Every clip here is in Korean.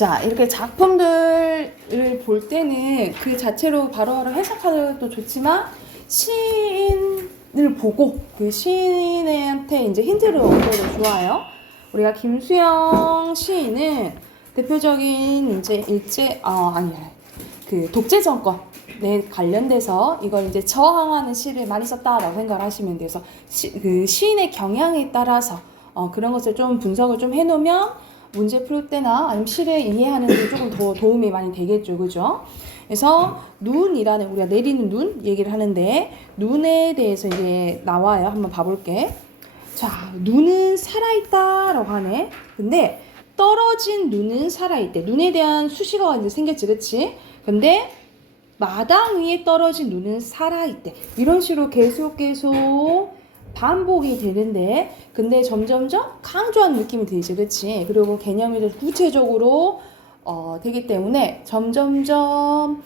자, 이렇게 작품들을 볼 때는 그 자체로 바로바로 해석하도 좋지만 시인을 보고 그 시인한테 이제 힌트를 얻어도 좋아요. 우리가 김수영 시인은 대표적인 이제 그 독재 정권에 관련돼서 이걸 이제 저항하는 시를 많이 썼다라고 생각을 하시면 돼서 그 시인의 경향에 따라서 그런 것을 좀 분석을 좀 해놓으면 문제 풀 때나 아니면 시를 이해하는 데 조금 더 도움이 많이 되겠죠, 그죠? 그래서 눈이라는 우리가 내리는 눈 얘기를 하는데 눈에 대해서 이제 나와요. 한번 봐볼게. 자, 눈은 살아있다라고 하네. 근데 떨어진 눈은 살아있대. 눈에 대한 수식어가 이제 생겼지, 그치? 근데 마당 위에 떨어진 눈은 살아있대. 이런 식으로 계속 반복이 되는데, 근데 점점점 강조한 느낌이 들지, 그치? 그리고 개념이 더 구체적으로 되기 때문에 점점점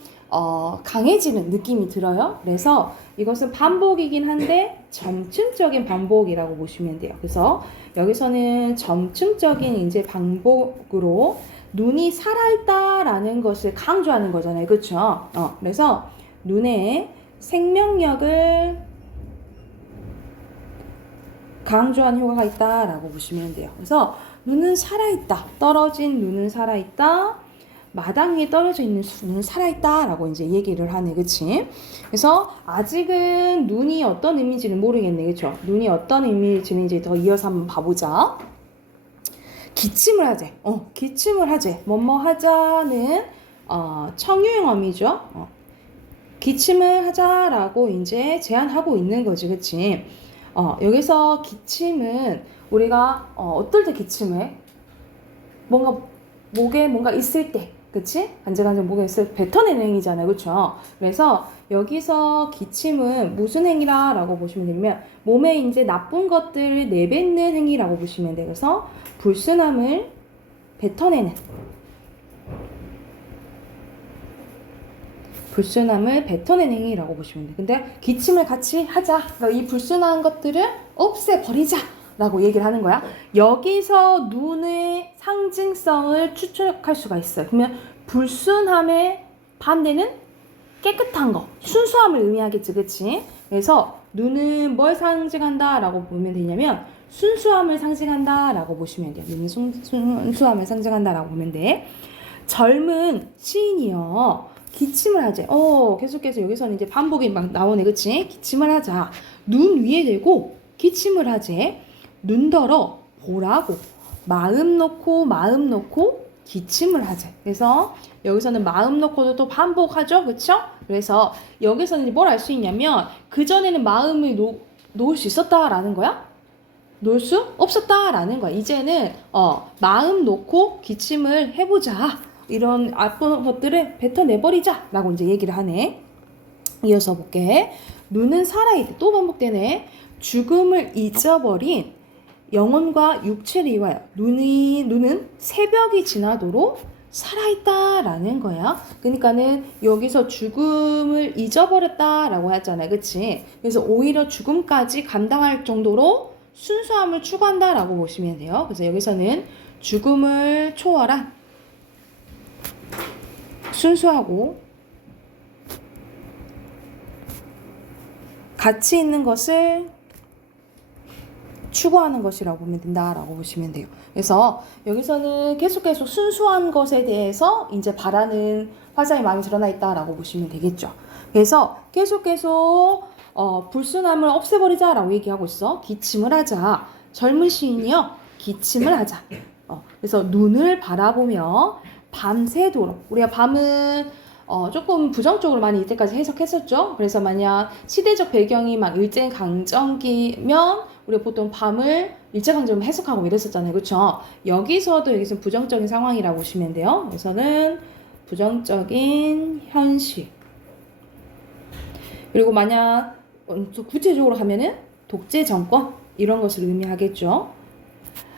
강해지는 느낌이 들어요. 그래서 이것은 반복이긴 한데 점층적인 반복이라고 보시면 돼요. 그래서 여기서는 점층적인 이제 반복으로 눈이 살아있다라는 것을 강조하는 거잖아요. 그렇죠? 그래서 눈의 생명력을 강조한 효과가 있다라고 보시면 돼요. 그래서 눈은 살아있다. 떨어진 눈은 살아있다. 마당 위에 떨어져 있는 눈은 살아있다라고 이제 얘기를 하네. 그치? 그래서 아직은 눈이 어떤 의미인지는 모르겠네. 그쵸? 눈이 어떤 의미인지 더 이어서 한번 봐보자. 기침을 하재. 기침을 하재. 뭐뭐 하자는 청유형어미죠. 기침을 하자라고 이제 제안하고 있는 거지. 그치? 여기서 기침은 우리가 어떨 때 기침해? 뭔가 목에 뭔가 있을 때, 그치? 간질간질 목에 있을 때 뱉어내는 행위잖아요, 그쵸? 그래서 여기서 기침은 무슨 행위라고 보시면 되면 몸에 이제 나쁜 것들을 내뱉는 행위라고 보시면 돼요. 그래서 불순함을 뱉어내는 행위라고 보시면 돼요. 근데 기침을 같이 하자. 그러니까 이 불순한 것들을 없애버리자. 라고 얘기를 하는 거야. 여기서 눈의 상징성을 추측할 수가 있어요. 그러면 불순함의 반대는 깨끗한 거, 순수함을 의미하겠지, 그치? 그래서 눈은 뭘 상징한다 라고 보면 되냐면 순수함을 상징한다 라고 보시면 돼요. 눈은 순수함을 상징한다 라고 보면 돼. 젊은 시인이요. 기침을 하재. 계속해서 여기서는 이제 반복이 막 나오네, 그치? 기침을 하자. 눈 위에 대고 기침을 하재. 눈더러 보라고 마음 놓고 기침을 하재. 그래서 여기서는 마음 놓고도 또 반복하죠, 그쵸? 그래서 여기서는 뭘 알 수 있냐면 그 전에는 마음을 놓을 수 있었다라는 거야. 놓을 수 없었다라는 거야. 이제는 마음 놓고 기침을 해보자. 이런 아픈 것들을 뱉어내버리자 라고 이제 얘기를 하네. 이어서 볼게. 눈은 살아있대. 또 반복되네. 죽음을 잊어버린 영혼과 육체를 이와요. 눈은 새벽이 지나도록 살아있다라는 거야. 그러니까는 여기서 죽음을 잊어버렸다라고 하잖아요. 그치? 그래서 오히려 죽음까지 감당할 정도로 순수함을 추구한다라고 보시면 돼요. 그래서 여기서는 죽음을 초월한 순수하고 가치 있는 것을 추구하는 것이라고 보면 된다라고 보시면 돼요. 그래서 여기서는 계속 순수한 것에 대해서 이제 바라는 화자의 마음이 드러나 있다라고 보시면 되겠죠. 그래서 계속 불순함을 없애버리자라고 얘기하고 있어. 기침을 하자. 젊은 시인이요. 기침을 하자. 그래서 눈을 바라보며 밤새도록. 우리가 밤은 조금 부정적으로 많이 이때까지 해석했었죠. 그래서 만약 시대적 배경이 막 일제강점기면 우리가 보통 밤을 일제강점 해석하고 이랬었잖아요. 그렇죠? 여기서 부정적인 상황이라고 보시면 돼요. 그래서는 부정적인 현실. 그리고 만약 또 구체적으로 하면은 독재 정권 이런 것을 의미하겠죠.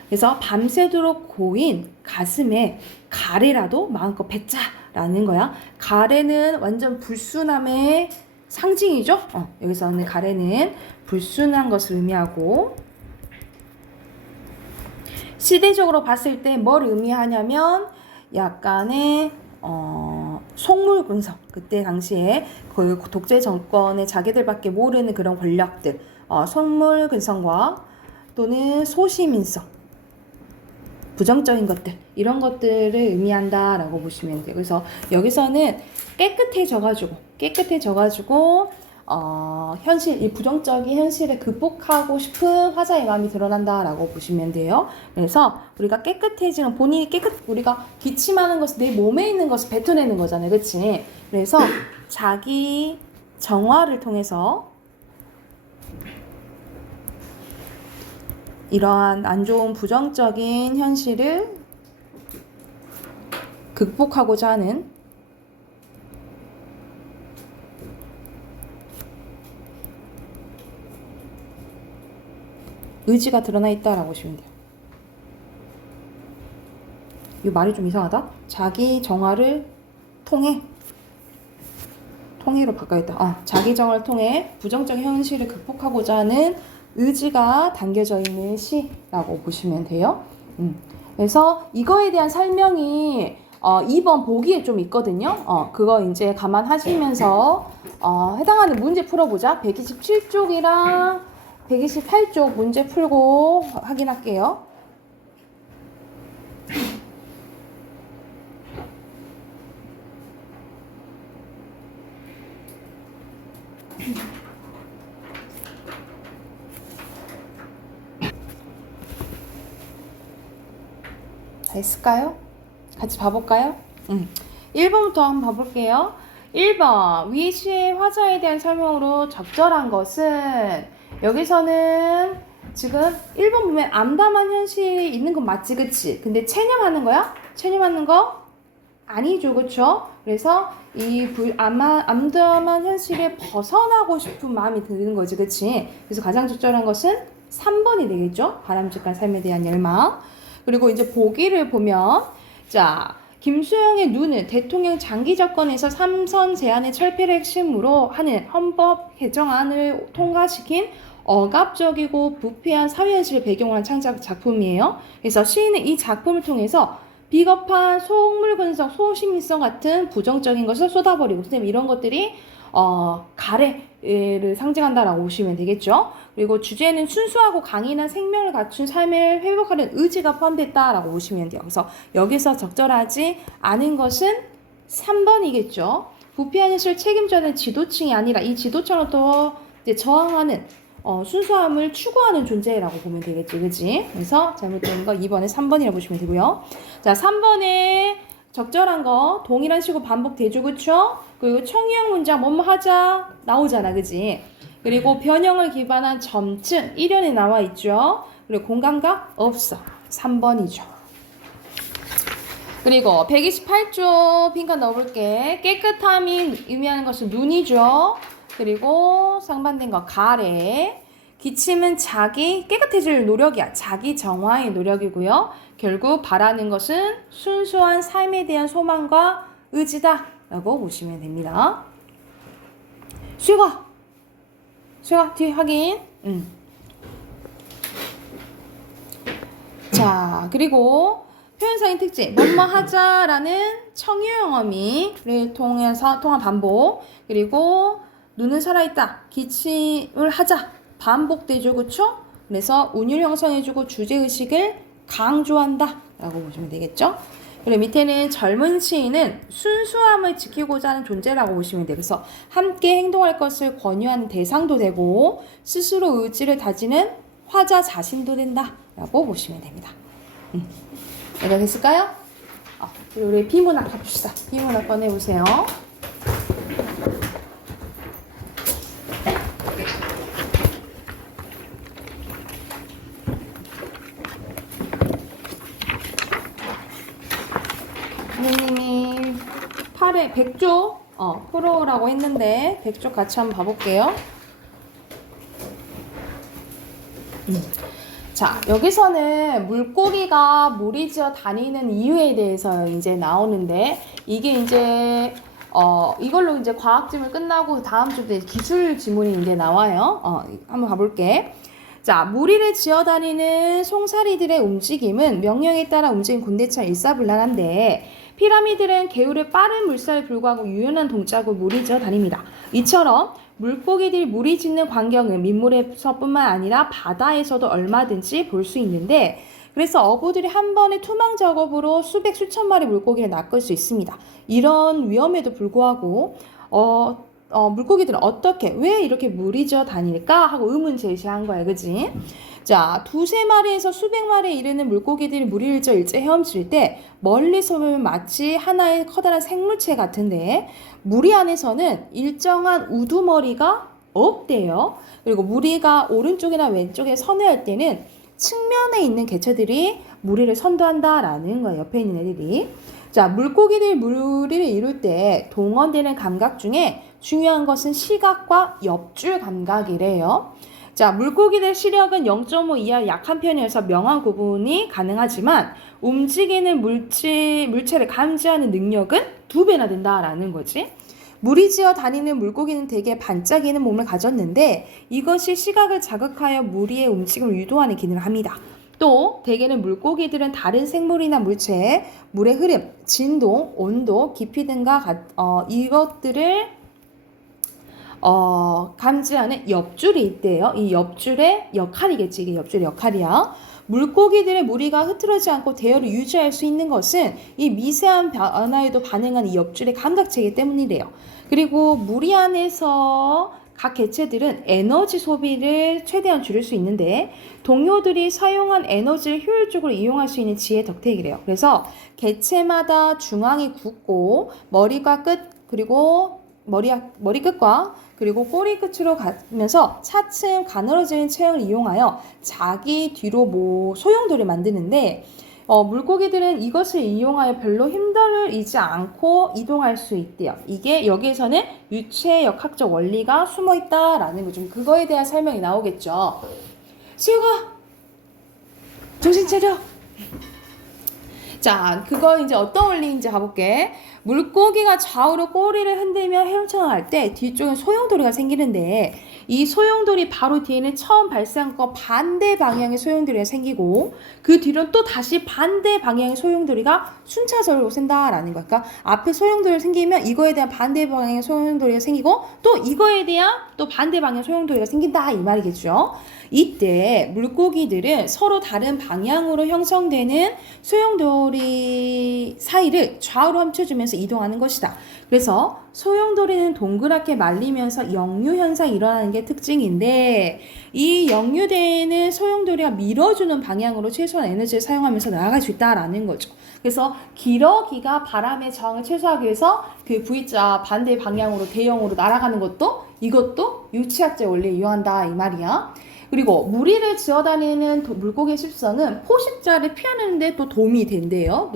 그래서 밤새도록 고인 가슴에 가래라도 마음껏 뱉자라는 거야. 가래는 완전 불순함의 상징이죠. 여기서는 가래는 불순한 것을 의미하고 시대적으로 봤을 때 뭘 의미하냐면 약간의 속물 군성, 그때 당시에 그 독재 정권의 자기들밖에 모르는 그런 권력들, 속물 근성과 또는 소시민성, 부정적인 것들, 이런 것들을 의미한다라고 보시면 돼요. 그래서 여기서는 깨끗해져가지고 현실, 이 부정적인 현실을 극복하고 싶은 화자의 마음이 드러난다라고 보시면 돼요. 그래서 우리가 깨끗해지는, 우리가 기침하는 것은 내 몸에 있는 것을 뱉어내는 거잖아요. 그치? 그래서 자기 정화를 통해서 이러한 안 좋은 부정적인 현실을 극복하고자 하는 의지가 드러나 있다라고 보시면 돼요. 이 말이 좀 이상하다. 자기 정화를 통해로 바꿔야겠다. 자기 정화를 통해 부정적인 현실을 극복하고자 하는 의지가 담겨져 있는 시라고 보시면 돼요. 그래서 이거에 대한 설명이 2번 보기에 좀 있거든요. 그거 이제 감안하시면서 해당하는 문제 풀어보자. 127쪽이랑 128쪽 문제 풀고 확인할게요. 다 했을까요? 같이 봐볼까요? 1번부터 한번 봐볼게요. 1번 위 시의 화자에 대한 설명으로 적절한 것은, 여기서는 지금 1번 보면 암담한 현실이 있는 건 맞지, 그치? 근데 체념하는 거야? 체념하는 거? 아니죠, 그쵸? 그래서 이 암담한 현실에 벗어나고 싶은 마음이 드는 거지, 그치? 그래서 가장 적절한 것은 3번이 되겠죠? 바람직한 삶에 대한 열망. 그리고 이제 보기를 보면, 자, 김수영의 눈은 대통령 장기 정권에서 3선 제안의 철폐를 핵심으로 하는 헌법 개정안을 통과시킨 억압적이고 부패한 사회현실을 배경으로 한 창작 작품이에요. 그래서 시인은 이 작품을 통해서 비겁한 속물근성, 소시민성 같은 부정적인 것을 쏟아버리고, 선생님 이런 것들이 가래를 상징한다라고 보시면 되겠죠. 그리고 주제는 순수하고 강인한 생명을 갖춘 삶을 회복하는 의지가 포함됐다라고 보시면 돼요. 그래서 여기서 적절하지 않은 것은 3번이겠죠. 부패한 현실을 책임져야 지도층이 아니라 이 지도층으로부터 이제 저항하는 순수함을 추구하는 존재라고 보면 되겠죠. 그치? 그래서 잘못된 거 2번에 3번이라고 보시면 되고요. 자, 3번에 적절한 거 동일한 식으로 반복 대조, 그쵸? 그리고 청유형 문장 뭐뭐 하자 나오잖아, 그치? 그리고 변형을 기반한 점층 1연에 나와 있죠. 그리고 공감각 없어. 3번이죠. 그리고 128쪽 빈칸 넣어볼게. 깨끗함이 의미하는 것은 눈이죠. 그리고 상반된 거 가래. 기침은 자기 깨끗해질 노력이야. 자기 정화의 노력이고요. 결국 바라는 것은 순수한 삶에 대한 소망과 의지다 라고 보시면 됩니다. 수혁아 뒤에 확인. 자, 그리고 표현상의 특징, 뭐뭐 하자라는 청유형 어미를 통한 반복. 그리고 눈은 살아있다, 기침을 하자, 반복되죠, 그쵸? 그래서 운율 형성해주고 주제의식을 강조한다 라고 보시면 되겠죠. 그리고 밑에는 젊은 시인은 순수함을 지키고자 하는 존재라고 보시면 돼요. 그래서 함께 행동할 것을 권유하는 대상도 되고 스스로 의지를 다지는 화자 자신도 된다 라고 보시면 됩니다. 이해가 됐을까요? 그리고 우리 비문학 합시다. 비문학 꺼내보세요. 선생님이 8회 100조 프로라고 했는데 100조 같이 한번 봐볼게요. 자, 여기서는 물고기가 무리지어 다니는 이유에 대해서 이제 나오는데, 이게 이제 이걸로 이제 과학 지문 끝나고 다음 주에 기술 지문이 이제 나와요. 한번 가볼게. 자, 무리를 지어다니는 송사리들의 움직임은 명령에 따라 움직이는 군대처럼 일사불란한데 피라미드는 개울의 빠른 물살에 불구하고 유연한 동작으로 무리 지어다닙니다. 이처럼 물고기들이 무리 짓는 광경은 민물에서뿐만 아니라 바다에서도 얼마든지 볼 수 있는데 그래서 어부들이 한 번에 투망 작업으로 수백 수천 마리 물고기를 낚을 수 있습니다. 이런 위험에도 불구하고 물고기들은 어떻게 왜 이렇게 무리지어 다닐까 하고 의문 제시한 거야, 그지? 자, 두세 마리에서 수백 마리에 이르는 물고기들이 무리를 지어 일제 헤엄칠 때 멀리서 보면 마치 하나의 커다란 생물체 같은데 무리 안에서는 일정한 우두머리가 없대요. 그리고 무리가 오른쪽이나 왼쪽에 선회할 때는 측면에 있는 개체들이 무리를 선도한다라는 거예요. 옆에 있는 애들이. 자, 물고기들이 무리를 이룰 때 동원되는 감각 중에 중요한 것은 시각과 옆줄 감각이래요. 자, 물고기들 시력은 0.5 이하 약한 편이어서 명확한 구분이 가능하지만 움직이는 물체를 감지하는 능력은 2배나 된다라는 거지. 무리지어 다니는 물고기는 대개 반짝이는 몸을 가졌는데 이것이 시각을 자극하여 무리의 움직임을 유도하는 기능을 합니다. 또 대개는 물고기들은 다른 생물이나 물체의 물의 흐름, 진동, 온도, 깊이 등과 이것들을 감지하는 옆줄이 있대요. 이 옆줄의 역할이겠지. 이게 옆줄의 역할이야. 물고기들의 무리가 흐트러지지 않고 대열을 유지할 수 있는 것은 이 미세한 변화에도 반응하는 이 옆줄의 감각체이기 때문이래요. 그리고 무리 안에서 각 개체들은 에너지 소비를 최대한 줄일 수 있는데 동료들이 사용한 에너지를 효율적으로 이용할 수 있는 지혜 덕택이래요. 그래서 개체마다 중앙이 굳고 머리가 끝 그리고 머리 끝과 그리고 꼬리 끝으로 가면서 차츰 가늘어지는 체형을 이용하여 자기 뒤로 소용돌이를 만드는데 물고기들은 이것을 이용하여 별로 힘들이지 않고 이동할 수 있대요. 이게 여기에서는 유체역학적 원리가 숨어 있다라는 거 좀 그거에 대한 설명이 나오겠죠. 시우가 정신 차려. 자, 그거 이제 어떤 원리인지 가볼게. 물고기가 좌우로 꼬리를 흔들며 헤엄쳐 나갈 때 뒤쪽에 소용돌이가 생기는데 이 소용돌이 바로 뒤에는 처음 발생한 거 반대 방향의 소용돌이가 생기고 그 뒤로는 또 다시 반대 방향의 소용돌이가 순차적으로 생긴다라는 거야. 그러니까 앞에 소용돌이가 생기면 이거에 대한 반대 방향의 소용돌이가 생기고 또 이거에 대한 또 반대 방향의 소용돌이가 생긴다 이 말이겠죠. 이때 물고기들은 서로 다른 방향으로 형성되는 소용돌이 사이를 좌우로 함쳐주면서 이동하는 것이다. 그래서 소용돌이는 동그랗게 말리면서 역류 현상이 일어나는 게 특징인데 이 역류되는 소용돌이가 밀어주는 방향으로 최소한 에너지를 사용하면서 나아갈 수 있다라는 거죠. 그래서 기러기가 바람의 저항을 최소화하기 위해서 그 V자 반대 방향으로 대형으로 날아가는 것도 이것도 유치학적 원리를 이용한다 이 말이야. 그리고 무리를 지어다니는 물고기의 습성은 포식자를 피하는 데 또 도움이 된대요.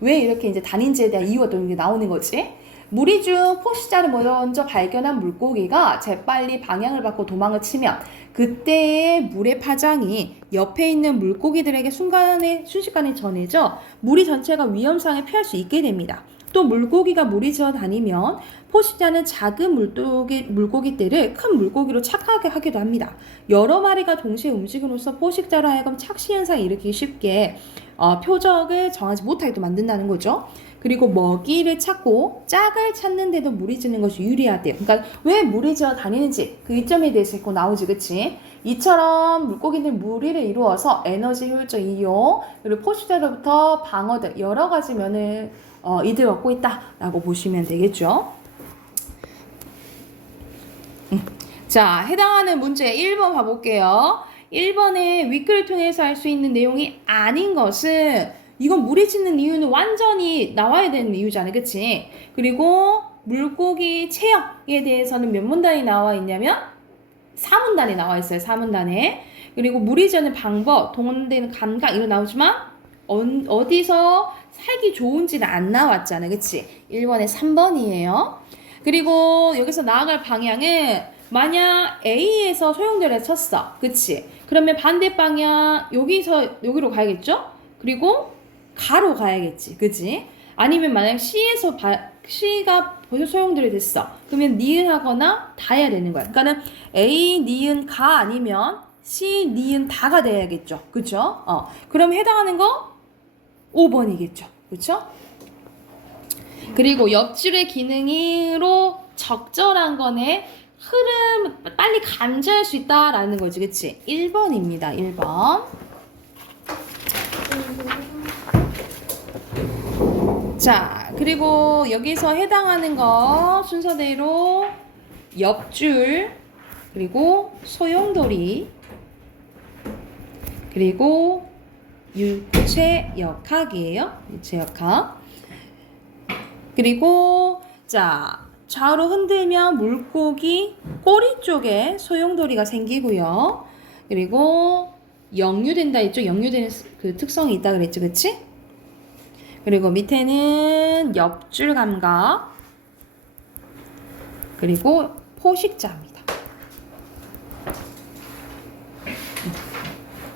왜 이렇게 이제 다닌지에 대한 이유가 또 나오는 거지. 무리 중 포식자를 먼저 발견한 물고기가 재빨리 방향을 바꿔 도망을 치면 그때의 물의 파장이 옆에 있는 물고기들에게 순식간에 전해져 무리 전체가 위험상을 피할 수 있게 됩니다. 또 물고기가 무리지어 다니면 포식자는 작은 물고기들을 큰 물고기로 착각하게 하기도 합니다. 여러 마리가 동시에 움직임으로써 포식자로 하여금 착시 현상을 일으키기 쉽게 표적을 정하지 못하게 만든다는 거죠. 그리고 먹이를 찾고 짝을 찾는데도 무리지는 것이 유리하대요. 그러니까 왜 무리지어 다니는지 그 이점에 대해서 꼭 나오지, 그치? 이처럼 물고기들 무리를 이루어서 에너지 효율적 이용 그리고 포식자로부터 방어 등 여러 가지 면을 이득을 얻고 있다라고 보시면 되겠죠. 자, 해당하는 문제 1번 봐볼게요. 1번에 위클을 통해서 할 수 있는 내용이 아닌 것은 이건 무리 짓는 이유는 완전히 나와야 되는 이유잖아요. 그치? 그리고 물고기 체형에 대해서는 몇 문단이 나와 있냐면 4문단이 나와 있어요. 4문단에. 그리고 무리 짓는 방법, 동원되는 감각 이런 나오지만 어디서 살기 좋은지는 안 나왔잖아. 그치? 1번에 3번이에요. 그리고 여기서 나아갈 방향은 만약 A에서 소용돌이를 쳤어. 그치? 그러면 반대 방향 여기서 여기로 가야겠죠? 그리고 가로 가야겠지. 그치? 아니면 만약 C가 벌써 소용돌이 됐어. 그러면 니은 하거나 다 해야 되는 거야. 그러니까는 A, 니은, 가 아니면 시, 니은 다가 돼야겠죠. 그쵸? 그럼 해당하는 거 5번이겠죠. 그쵸? 그리고 옆줄의 기능으로 적절한 거네. 흐름 빨리 감지할 수 있다라는 거지. 그치? 1번입니다. 1번. 자, 그리고 여기서 해당하는 거 순서대로 옆줄, 그리고 소용돌이, 그리고 유체역학이에요. 유체역학. 그리고 자, 좌우로 흔들면 물고기 꼬리 쪽에 소용돌이가 생기고요. 그리고 역류된다 했죠. 역류되는 그 특성이 있다 그랬죠. 그치? 그리고 밑에는 옆줄 감각, 그리고 포식자입니다.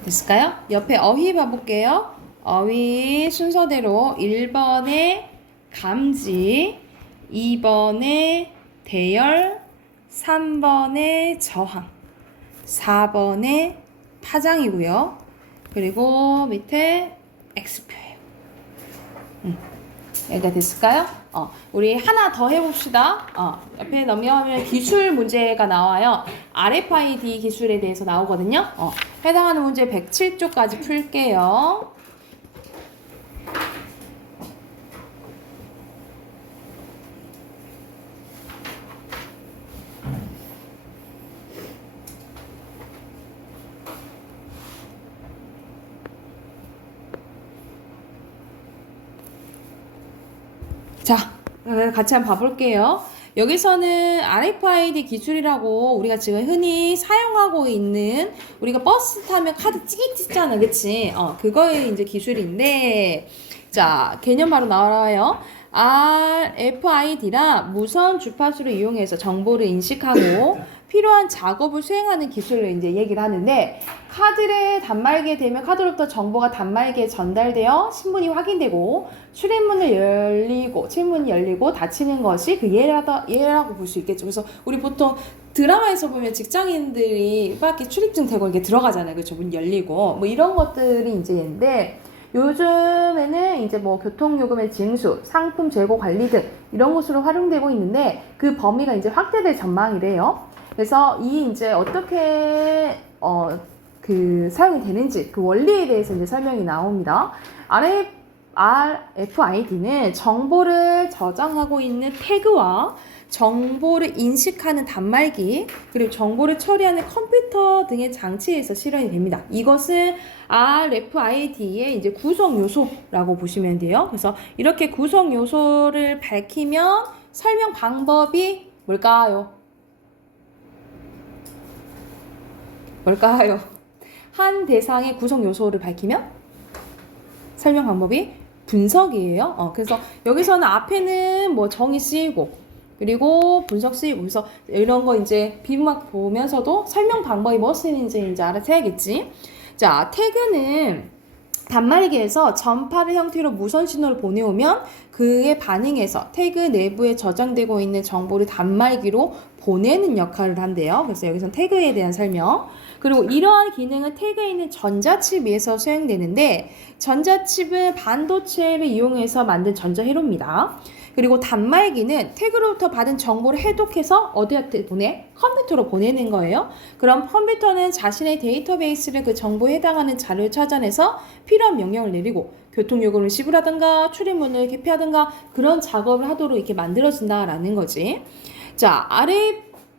됐을까요? 옆에 어휘 봐볼게요. 어휘 순서대로 1번에 감지, 2번에 대열, 3번에 저항, 4번에 파장이고요. 그리고 밑에 X표예요. 여기가 됐을까요? 우리 하나 더 해봅시다. 옆에 넘겨가면 기술 문제가 나와요. RFID 기술에 대해서 나오거든요. 해당하는 문제 107쪽까지 풀게요. 자, 같이 한번 봐볼게요. 여기서는 RFID 기술이라고 우리가 지금 흔히 사용하고 있는, 우리가 버스 타면 카드 찍 찍잖아, 그치? 그거의 이제 기술인데, 자, 개념 바로 나와요. RFID라 무선 주파수를 이용해서 정보를 인식하고 필요한 작업을 수행하는 기술을 이제 얘기를 하는데, 카드를 단말기에 대면 카드로부터 정보가 단말기에 전달되어 신분이 확인되고 출입문이 열리고 닫히는 것이 그 예라고 볼 수 있겠죠. 그래서 우리 보통 드라마에서 보면 직장인들이 밖에 출입증 대고 이렇게 들어가잖아요. 그렇죠? 문 열리고 뭐 이런 것들이 이제 얘인데, 요즘에는 이제 뭐 교통요금의 징수, 상품 재고 관리 등 이런 것으로 활용되고 있는데, 그 범위가 이제 확대될 전망이래요. 그래서 이 이제 어떻게 사용이 되는지 그 원리에 대해서 이제 설명이 나옵니다. RFID는 정보를 저장하고 있는 태그와 정보를 인식하는 단말기, 그리고 정보를 처리하는 컴퓨터 등의 장치에서 실현이 됩니다. 이것은 RFID의 이제 구성 요소라고 보시면 돼요. 그래서 이렇게 구성 요소를 밝히면 설명 방법이 뭘까요? 한 대상의 구성 요소를 밝히면 설명 방법이 분석이에요. 그래서 여기서는 앞에는 뭐 정의 쓰이고, 그리고 분석 쓰이고, 그래서 이런 거 이제 비문학 보면서도 설명 방법이 뭐 쓰이는지 이제 알아채야겠지. 자, 태그는 단말기에서 전파를 형태로 무선 신호를 보내오면 그에 반응해서 태그 내부에 저장되고 있는 정보를 단말기로 보내는 역할을 한대요. 그래서 여기서는 태그에 대한 설명. 그리고 이러한 기능은 태그에 있는 전자칩 위에서 수행되는데, 전자칩은 반도체를 이용해서 만든 전자회로입니다. 그리고 단말기는 태그로부터 받은 정보를 해독해서 어디한테 컴퓨터로 보내는 거예요. 그럼 컴퓨터는 자신의 데이터베이스를 그 정보에 해당하는 자료를 찾아내서 필요한 명령을 내리고 교통요금을 지불하든가 출입문을 개폐하든가 그런 작업을 하도록 이렇게 만들어진다라는 거지. 자,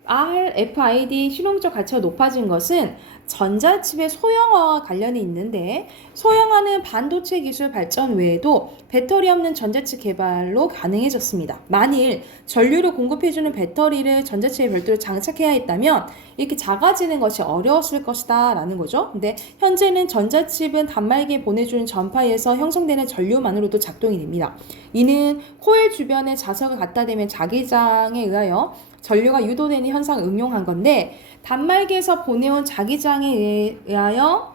RFID 실용적 가치가 높아진 것은 전자칩의 소형화와 관련이 있는데, 소형화는 반도체 기술 발전 외에도 배터리 없는 전자칩 개발로 가능해졌습니다. 만일 전류를 공급해주는 배터리를 전자칩에 별도로 장착해야 했다면 이렇게 작아지는 것이 어려웠을 것이다 라는 거죠. 근데 현재는 전자칩은 단말기에 보내주는 전파에서 형성되는 전류만으로도 작동이 됩니다. 이는 코일 주변에 자석을 갖다 대면 자기장에 의하여 전류가 유도되는 현상을 응용한 건데, 단말기에서 보내온 자기장에 의하여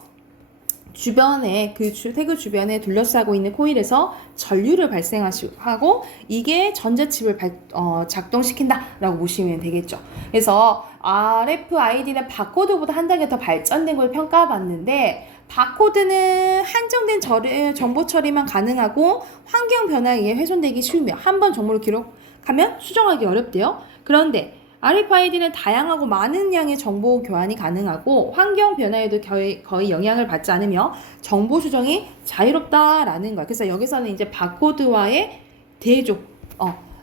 주변에 태그 주변에 둘러싸고 있는 코일에서 전류를 발생하고 이게 전자칩을 작동시킨다라고 보시면 되겠죠. 그래서 RFID는 바코드보다 한 단계 더 발전된 걸 평가해봤는데 바코드는 한정된 정보 처리만 가능하고 환경 변화에 의해 훼손되기 쉬우며 한 번 정보를 기록하면 수정하기 어렵대요. 그런데 RFID는 다양하고 많은 양의 정보 교환이 가능하고 환경 변화에도 거의 영향을 받지 않으며 정보 수정이 자유롭다라는 거야. 그래서 여기서는 이제 바코드와의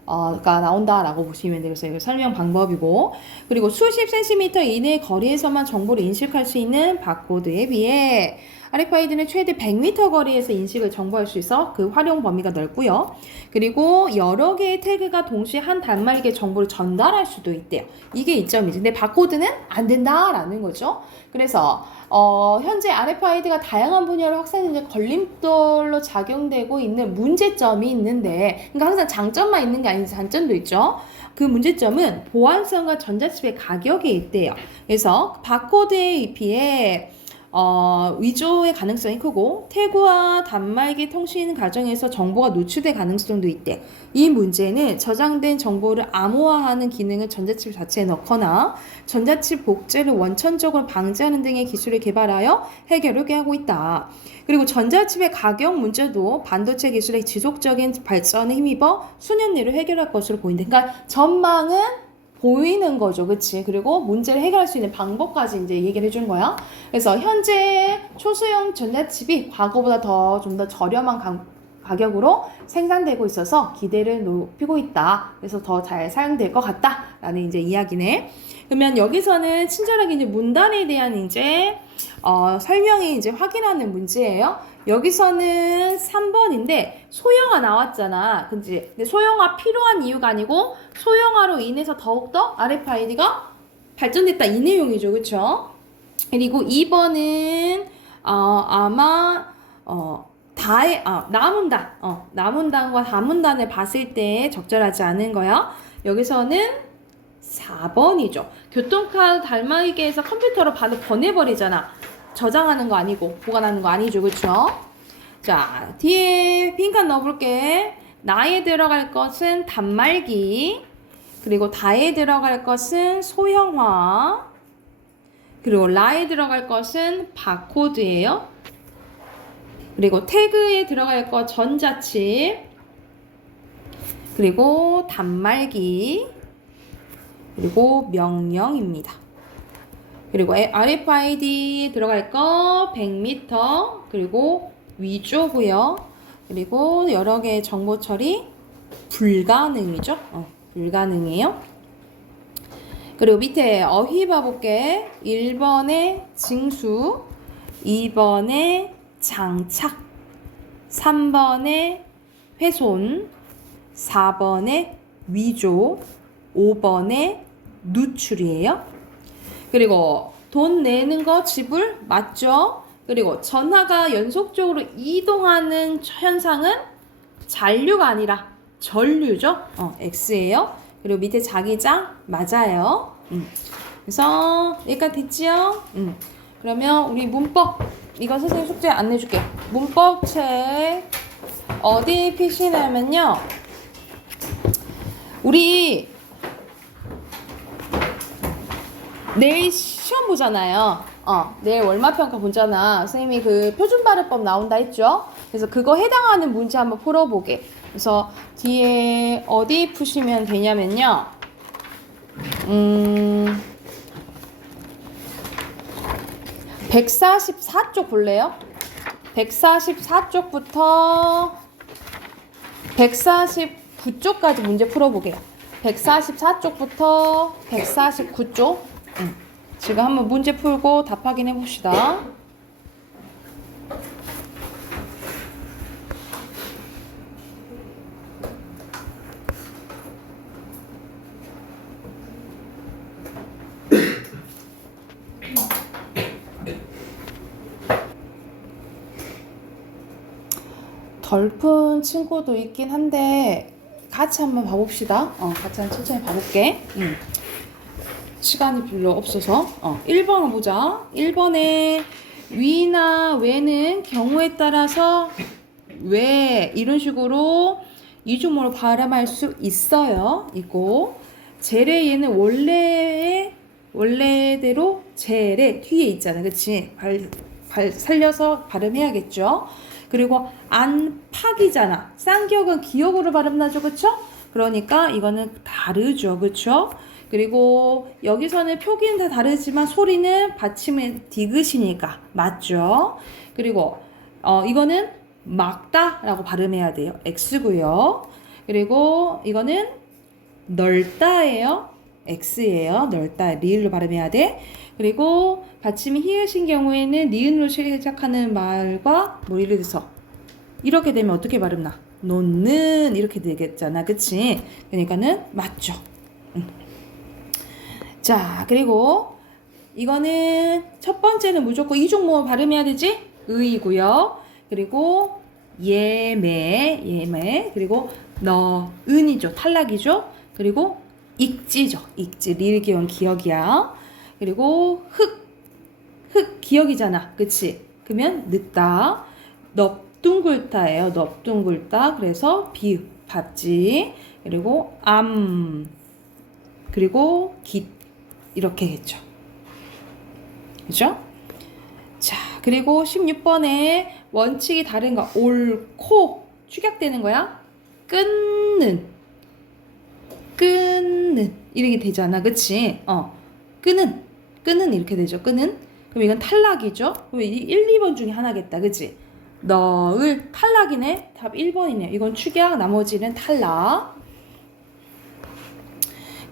가 나온다라고 보시면 돼요. 그래서 이거 설명 방법이고, 그리고 수십 센티미터 이내의 거리에서만 정보를 인식할 수 있는 바코드에 비해 RFID는 최대 100m 거리에서 인식을 정보할 수 있어 그 활용 범위가 넓고요. 그리고 여러 개의 태그가 동시에 한 단말기에 정보를 전달할 수도 있대요. 이게 이점이지. 근데 바코드는 안 된다라는 거죠. 그래서 현재 RFID가 다양한 분야로 확산되는 걸림돌로 작용되고 있는 문제점이 있는데, 그러니까 항상 장점만 있는 게 아니지 단점도 있죠. 그 문제점은 보안성과 전자칩의 가격에 있대요. 그래서 바코드에 비해 위조의 가능성이 크고 태그와 단말기 통신 과정에서 정보가 노출될 가능성도 있대. 이 문제는 저장된 정보를 암호화하는 기능을 전자칩 자체에 넣거나 전자칩 복제를 원천적으로 방지하는 등의 기술을 개발하여 해결을 꾀하고 있다. 그리고 전자칩의 가격 문제도 반도체 기술의 지속적인 발전에 힘입어 수년 내로 해결할 것으로 보인다. 그러니까 전망은 보이는 거죠. 그치? 그리고 문제를 해결할 수 있는 방법까지 이제 얘기를 해준 거야. 그래서 현재 초소형 전자칩이 과거보다 좀 더 저렴한 가격으로 생산되고 있어서 기대를 높이고 있다. 그래서 더 잘 사용될 것 같다. 라는 이제 이야기네. 그러면 여기서는 친절하게 이제 문단에 대한 이제 설명이 이제 확인하는 문제예요. 여기서는 3번인데 소형화 나왔잖아. 근데 소형화 필요한 이유가 아니고 소형화로 인해서 더욱더 RFID가 발전됐다 이 내용이죠. 그쵸? 그리고 2번은 아마 나문단과 다문단을 봤을 때 적절하지 않은 거야. 여기서는 4번이죠. 교통카드 단말기에서 컴퓨터로 바로 보내버리잖아. 저장하는 거 아니고 보관하는 거 아니죠. 그쵸? 자, 뒤에 빈칸 넣어볼게. 나에 들어갈 것은 단말기, 그리고 다에 들어갈 것은 소형화, 그리고 라에 들어갈 것은 바코드예요. 그리고 태그에 들어갈 것 전자칩, 그리고 단말기, 그리고 명령입니다. 그리고 RFID에 들어갈 거 100m, 그리고 위조고요. 그리고 여러 개의 정보 처리 불가능이죠. 불가능해요. 그리고 밑에 어휘 봐볼게. 1번에 징수, 2번에 장착, 3번에 훼손, 4번에 위조, 5번에 누출이에요. 그리고 돈 내는 거 지불 맞죠? 그리고 전화가 연속적으로 이동하는 현상은 잔류가 아니라 전류죠. X예요. 그리고 밑에 자기장 맞아요. 그래서 여기까지 됐지요? 그러면 우리 문법 이거 선생님 숙제 안 내줄게. 문법 책 어디 피시냐면요. 우리 내일 시험 보잖아요. 내일 월마평가 보잖아. 선생님이 그 표준발음법 나온다 했죠? 그래서 그거 해당하는 문제 한번 풀어보게. 그래서 뒤에 어디 푸시면 되냐면요. 144쪽 볼래요? 144쪽부터 149쪽까지 문제 풀어보게요. 144쪽부터 149쪽. 지금 한번 문제 풀고 답 확인해 봅시다. 덜 푼 친구도 있긴 한데 같이 한번 봐봅시다. 같이 한번 천천히 봐볼게. 시간이 별로 없어서 1번을 보자. 1번에 위나 왜는 경우에 따라서 왜 이런 식으로 이중모로 발음할 수 있어요. 이거 제레 얘는 원래대로 제레 뒤에 있잖아. 그치? 살려서 발음해야겠죠. 그리고 안팎이잖아. 쌍기역은 기역으로 발음나죠. 그쵸? 그러니까 이거는 다르죠. 그쵸? 그리고 여기서는 표기는 다 다르지만 소리는 받침은 디귿이니까 맞죠? 그리고 이거는 막다라고 발음해야 돼요. X고요. 그리고 이거는 넓다예요. X예요. 넓다. 리을로 발음해야 돼. 그리고 받침이 히읗인 경우에는 니은으로 시작하는 말과 뭐 예를 들어서 이렇게 되면 어떻게 발음나? 놓는 이렇게 되겠잖아. 그치? 그러니까는 맞죠. 자, 그리고 이거는 첫 번째는 무조건 이중모 발음해야 되지? 의이고요. 그리고 예매 그리고 은이죠. 탈락이죠. 그리고 익지죠. 익지 리을기원 기억이야. 그리고 흑 기억이잖아. 그치? 그러면 늦다. 넙둥글다예요. 넙둥글다. 그래서 비읍 밥지. 그리고 그리고 깃 이렇게 했죠. 그죠? 자, 그리고 16번에 원칙이 다른 거. 옳고 축약되는 거야. 끊는 이렇게 되잖아. 그치? 끄는 이렇게 되죠. 끄는. 그럼 이건 탈락이죠. 그럼 1, 2번 중에 하나겠다. 그치? 너을 탈락이네. 답 1번이네요. 이건 축약, 나머지는 탈락.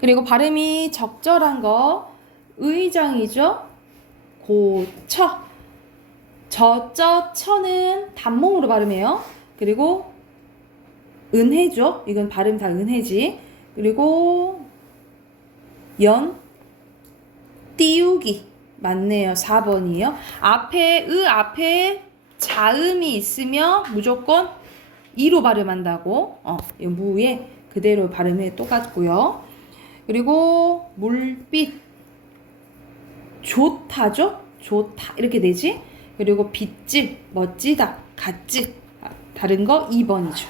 그리고 발음이 적절한 거 의장이죠. 고처. 저쩌처는 단몽으로 발음해요. 그리고 은혜죠. 이건 발음 다 은혜지. 그리고 띄우기 맞네요. 4번이에요. 앞에 자음이 있으면 무조건 이로 발음한다고. 이 무에 그대로 발음해 똑같고요. 그리고 물빛 좋다죠? 좋다 이렇게 되지? 그리고 빗질 멋지다 갓질 다른 거 2번이죠.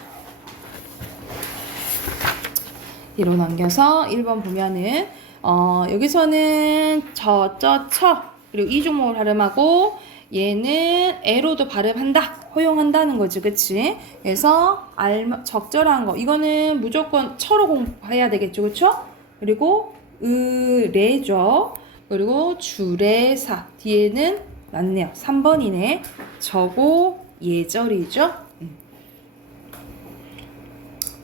뒤로 넘겨서 1번 보면은 여기서는 처 그리고 이중목을 발음하고 얘는 애로도 발음한다 허용한다는 거지. 그치? 그래서 적절한 거 이거는 무조건 처로 공부해야 되겠죠. 그쵸? 그리고 의례죠. 그리고 주례사 뒤에는 맞네요. 3번이네. 저고 예절이죠.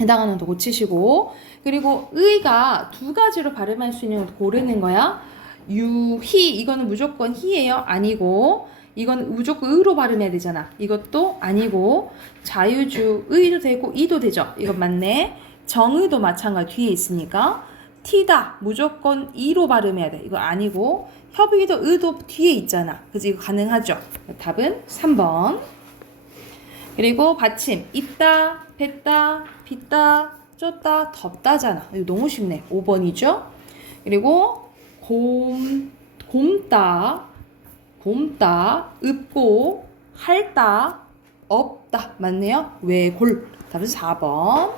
해당하는 거 고치시고 그리고 의가 두 가지로 발음할 수 있는 걸 고르는 거야. 유희 이거는 무조건 희예요. 아니고 이건 무조건 의로 발음해야 되잖아. 이것도 아니고 자유주 의도 되고 이도 되죠. 이건 맞네. 정의도 마찬가지 뒤에 있으니까 티다 무조건 이로 발음해야 돼. 이거 아니고 협의도 의도 뒤에 있잖아. 그래서 이거 가능하죠. 답은 3번. 그리고 받침 있다, 뱉다, 빗다, 쫓다, 덥다잖아. 이거 너무 쉽네. 5번이죠. 그리고 곰다, 읍고, 할다, 없다. 맞네요. 외골. 답은 4번.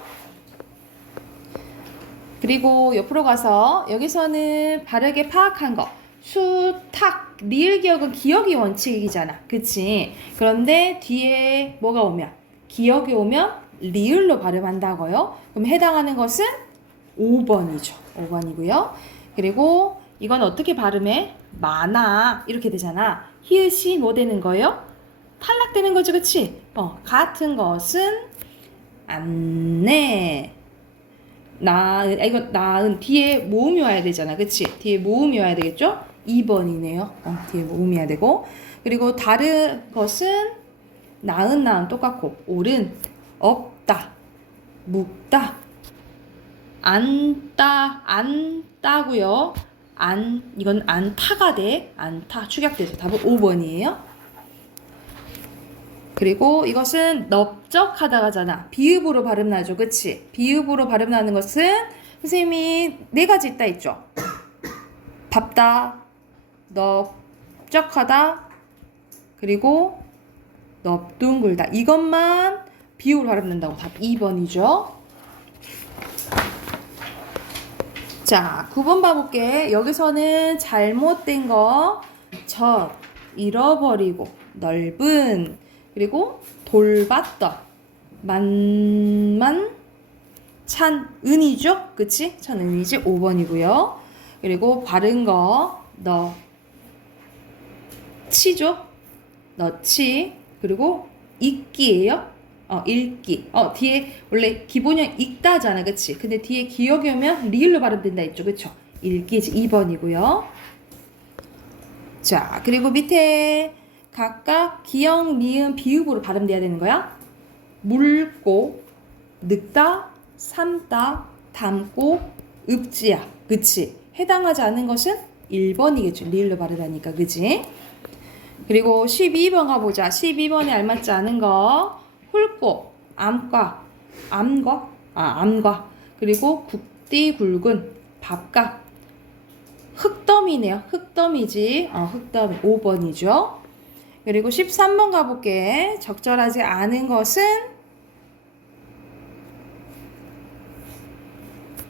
그리고 옆으로 가서 여기서는 바르게 파악한 거. 수탁, 리을 기억은 기억이 원칙이잖아. 그치? 그런데 뒤에 뭐가 오면? 기억이 오면 리을로 발음한다고요? 그럼 해당하는 것은 5번이죠. 5번이고요. 그리고 이건 어떻게 발음해? 많아. 이렇게 되잖아. 히읗이 뭐 되는 거예요? 탈락되는 거죠. 그치? 같은 것은 안내. 이거 나은 뒤에 모음이 와야 되잖아. 그치? 뒤에 모음이 와야 되겠죠? 2번이네요. 뒤에 모음이 와야 되고. 그리고 다른 것은 나은 똑같고 옳은 없다 묵다 안따고요. 이건 안타가 돼. 안타 축약돼서 답은 5번이에요. 그리고 이것은 넓적하다가잖아. 비읍으로 발음 나죠. 그치? 비읍으로 발음 나는 것은 선생님이 4가지 있다 했죠. 밟다, 넓적하다, 그리고 넙둥글다. 이것만 비읍으로 발음된다고. 답 2번이죠. 자, 9번 봐볼게. 여기서는 잘못된 거 젖, 잃어버리고, 넓은, 그리고 돌봤던, 만만, 찬, 은이죠? 그치? 찬, 은이지? 5번이고요. 그리고 바른 거 너, 치죠? 너치. 그리고 읽기예요. 읽기. 뒤에 원래 기본형 읽다잖아. 그치? 근데 뒤에 기억이 오면 리을로 발음된다 했죠. 그쵸? 읽기 2번이고요. 자, 그리고 밑에 각각 기역, 미음, 비읍으로 발음돼야 되는 거야. 물고, 늙다, 삶다, 담고, 읍지야. 그치? 해당하지 않은 것은 1번이겠죠. 리을로 발음하니까. 그치? 그리고 12번 가보자. 12번에 알맞지 않은 거. 훑고, 암과, 암과. 그리고 굵디 굵은, 밥과. 흙더미네요. 흙더미지. 흙더미. 5번이죠. 그리고 13번 가볼게. 적절하지 않은 것은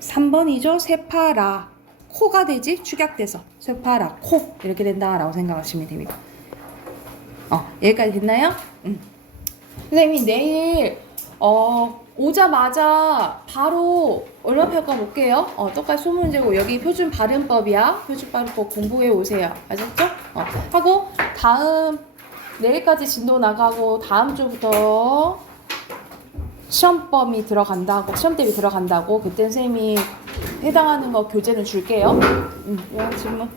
3번이죠. 새파라. 코가 되지? 축약돼서. 새파라. 코. 이렇게 된다라고 생각하시면 됩니다. 여기까지 됐나요? 선생님이 내일 오자마자 바로 언어평가 볼게요. 똑같이 소문제고 여기 표준 발음법이야. 표준 발음법 공부해 오세요. 아셨죠? 하고 내일까지 진도 나가고 다음 주부터 시험 대비 들어간다고 그때 선생님이 해당하는 거 교재는 줄게요. 질문.